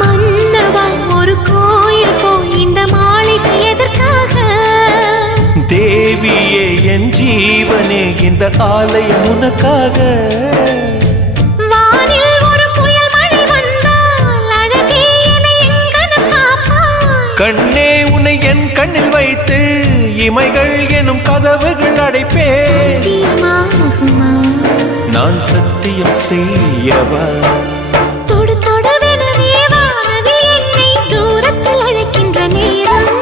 மன்னவா ஒரு கோயில் போய் இந்த மாளிகை எதற்காக? தேவியே என் ஜீவனே இந்த ஆலயம் உனக்காக. வானில் ஒரு புயல் மழை வந்தால் அழகே என்னை எங்கனம் காப்பாய். கண்ணே உன்னை என் கண்ணில் வைத்து இமைகள் எனும் கதவுகள் அடைப்பேன். சத்தியமாகுமா? நான் சத்தியம் செய்யவா? தொடு தொடுவெனவே வானவில் என்னை தூரத்தில் அழைக்கின்ற நேரம்.